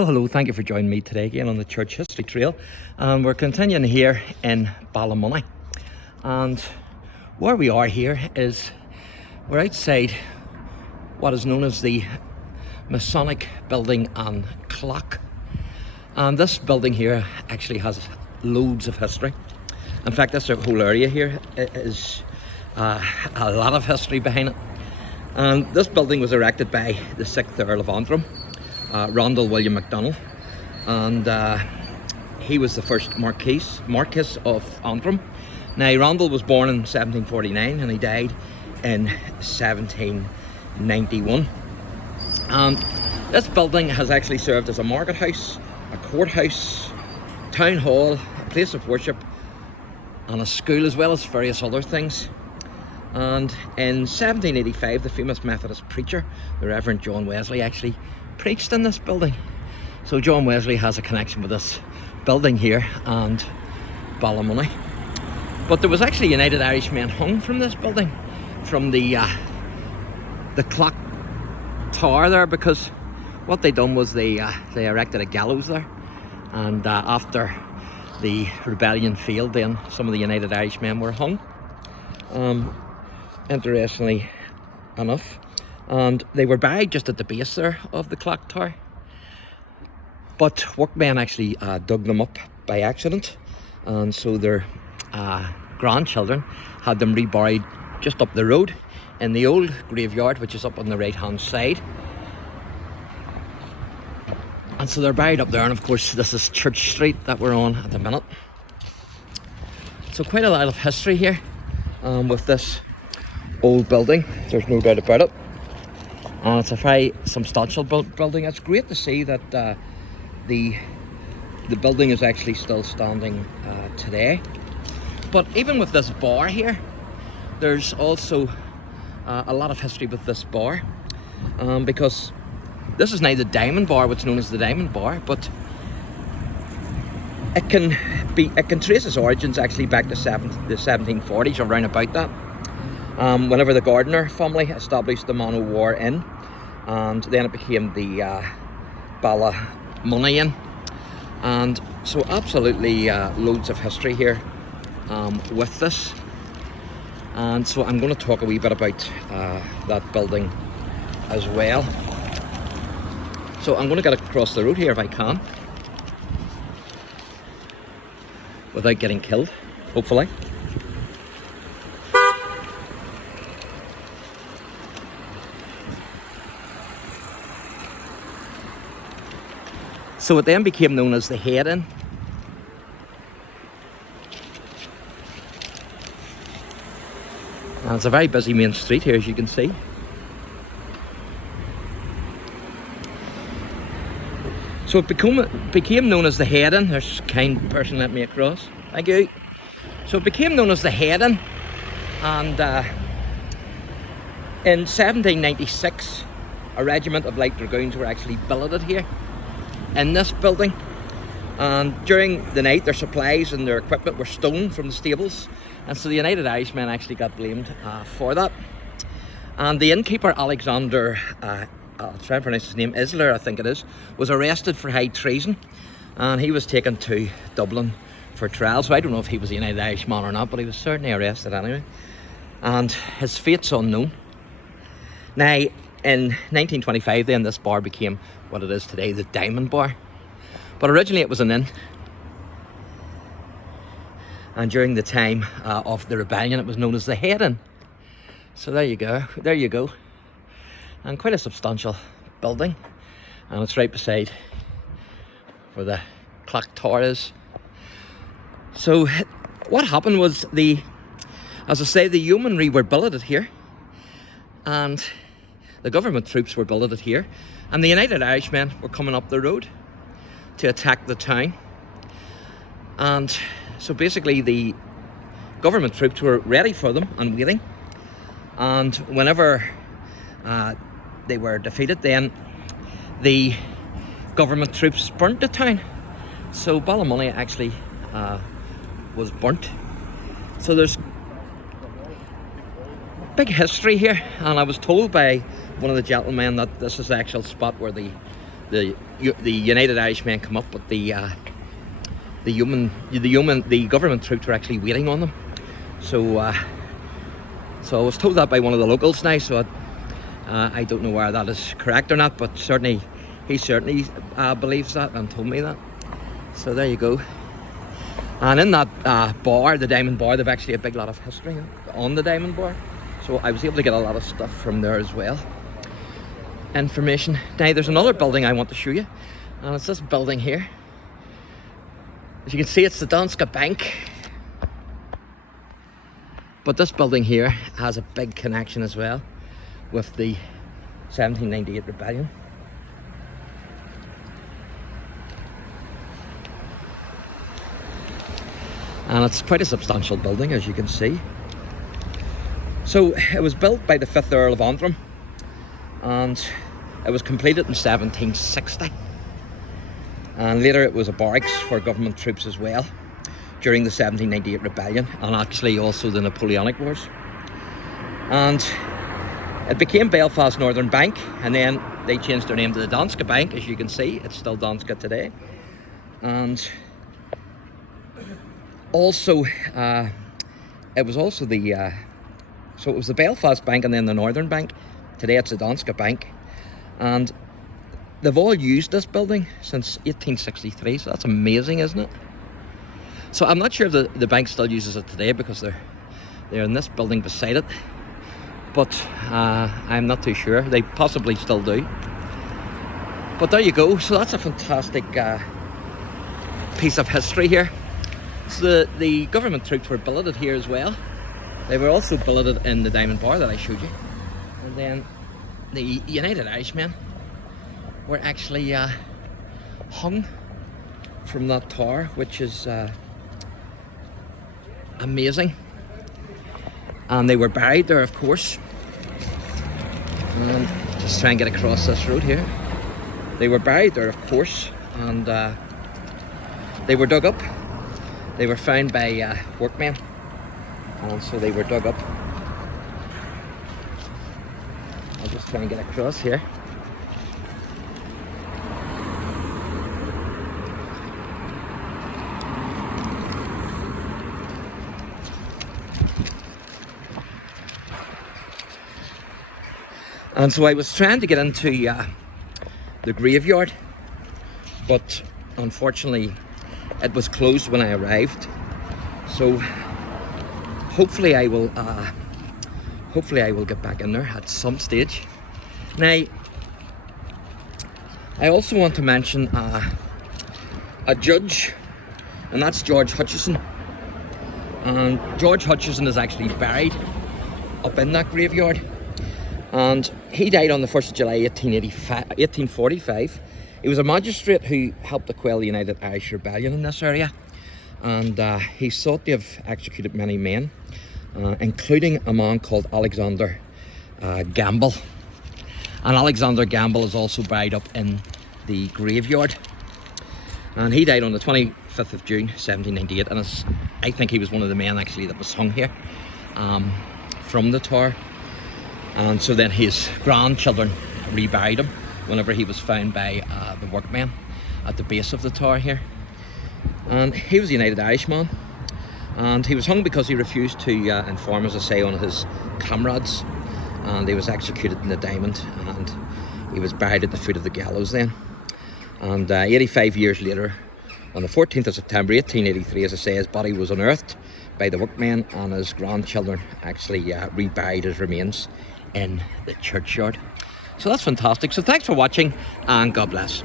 Well, hello, thank you for joining me today again on the Church History Trail. We're continuing here in Ballymoney, and where we are here is we're outside what is known as the Masonic building and clock. And this building here actually has loads of history. In fact, this whole area here is a lot of history behind it. And this building was erected by the 6th Earl of Antrim, Randall William MacDonald, and he was the first Marquis of Antrim. Now, Randall was born in 1749 and he died in 1791. And this building has actually served as a market house, a courthouse, town hall, a place of worship, and a school, as well as various other things. And in 1785, the famous Methodist preacher, the Reverend John Wesley, actually preached in this building. So John Wesley has a connection with this building here and Ballymoney. But there was actually United Irishmen hung from this building, from the clock tower there, because what they done was they erected a gallows there, and after the rebellion failed, then some of the United Irishmen were hung. Interestingly enough, and they were buried just at the base there of the clock tower, but workmen actually dug them up by accident, and so their grandchildren had them reburied just up the road in the old graveyard, which is up on the right hand side. And so they're buried up there, and of course this is Church Street that we're on at the minute. So quite a lot of history here with this old building, there's no doubt about it. It's a very substantial building. It's great to see that the building is actually still standing today. But even with this bar here, there's also a lot of history with this bar, because this is now the Diamond Bar, what's known as the Diamond Bar, but it can trace its origins actually back to the 1740s or around about that. Whenever the Gardiner family established the Man o' War Inn, and then it became the Ballymoney Inn. And so absolutely loads of history here with this. And so I'm going to talk a wee bit about that building as well. So I'm going to get across the road here if I can, without getting killed, hopefully. So it then became known as the Head Inn. And it's a very busy main street here, as you can see. So it became known as the Head Inn. There's a kind person let me across. Thank you. So it became known as the Head Inn. And in 1796, a regiment of light dragoons were actually billeted here in this building, and during the night their supplies and their equipment were stolen from the stables, and so the United Irishmen actually got blamed for that. And the innkeeper Alexander, I'll try and pronounce his name, Isler I think it is, was arrested for high treason, and he was taken to Dublin for trial. So I don't know if he was a United Irishman or not, but he was certainly arrested anyway, and his fate's unknown. Now, in 1925 then, this bar became what it is today, the Diamond Bar. But originally it was an inn. And during the time of the rebellion, it was known as the Head Inn. So there you go, there you go. And quite a substantial building. And it's right beside where the clock tower is. So what happened was, as I say, the yeomanry were billeted here, and the government troops were billeted here, and the United Irishmen were coming up the road to attack the town. And so basically the government troops were ready for them and waiting, and whenever they were defeated, then the government troops burnt the town. So Ballymoney actually was burnt. So there's big history here, and I was told by one of the gentlemen that this is the actual spot where the the United Irishmen come up, but the government troops were actually waiting on them. So so I was told that by one of the locals now. So I don't know whether that is correct or not, but certainly he believes that and told me that. So there you go. And in that bar, the Diamond Bar, they've actually a big lot of history on the Diamond Bar. So I was able to get a lot of stuff from there as well. Information. Now there's another building I want to show you, and it's this building here. As you can see, it's the Danske Bank. But this building here has a big connection as well with the 1798 rebellion. And it's quite a substantial building, as you can see. So it was built by the 5th Earl of Antrim, and it was completed in 1760. And later it was a barracks for government troops as well during the 1798 rebellion, and actually also the Napoleonic Wars. And it became Belfast Northern Bank, and then they changed their name to the Danske Bank. As you can see, it's still Danske today. And also it was also the so it was the Belfast Bank and then the Northern Bank. Today it's the Danske Bank, and they've all used this building since 1863, so that's amazing, isn't it? So I'm not sure if the bank still uses it today, because they're in this building beside it, but I'm not too sure. They possibly still do. But there you go. So that's a fantastic piece of history here. So the government troops were billeted here as well. They were also billeted in the Diamond Bar that I showed you. And then the United Irishmen were actually hung from that tower, which is amazing. And they were buried there, of course. And just try and get across this road here. They were buried there, of course, and they were dug up. They were found by workmen, and so they were dug up. I'll just try and get across here. And so I was trying to get into the graveyard, but unfortunately it was closed when I arrived. So hopefully I will get back in there at some stage. Now I also want to mention a judge, and that's George Hutchinson. And George Hutchinson is actually buried up in that graveyard. And he died on the 1st of July 1845. He was a magistrate who helped to quell the United Irish Rebellion in this area. And he's thought to have executed many men, including a man called Alexander Gamble. And Alexander Gamble is also buried up in the graveyard. And he died on the 25th of June 1798. And I think he was one of the men actually that was hung here from the tower. And so then his grandchildren reburied him whenever he was found by the workmen at the base of the tower here. And he was a United Irishman, and he was hung because he refused to inform, as I say, on his comrades, and he was executed in the Diamond, and he was buried at the foot of the gallows then. And 85 years later, on the 14th of September 1883, as I say, his body was unearthed by the workmen, and his grandchildren actually reburied his remains in the churchyard. So that's fantastic. So thanks for watching, and God bless.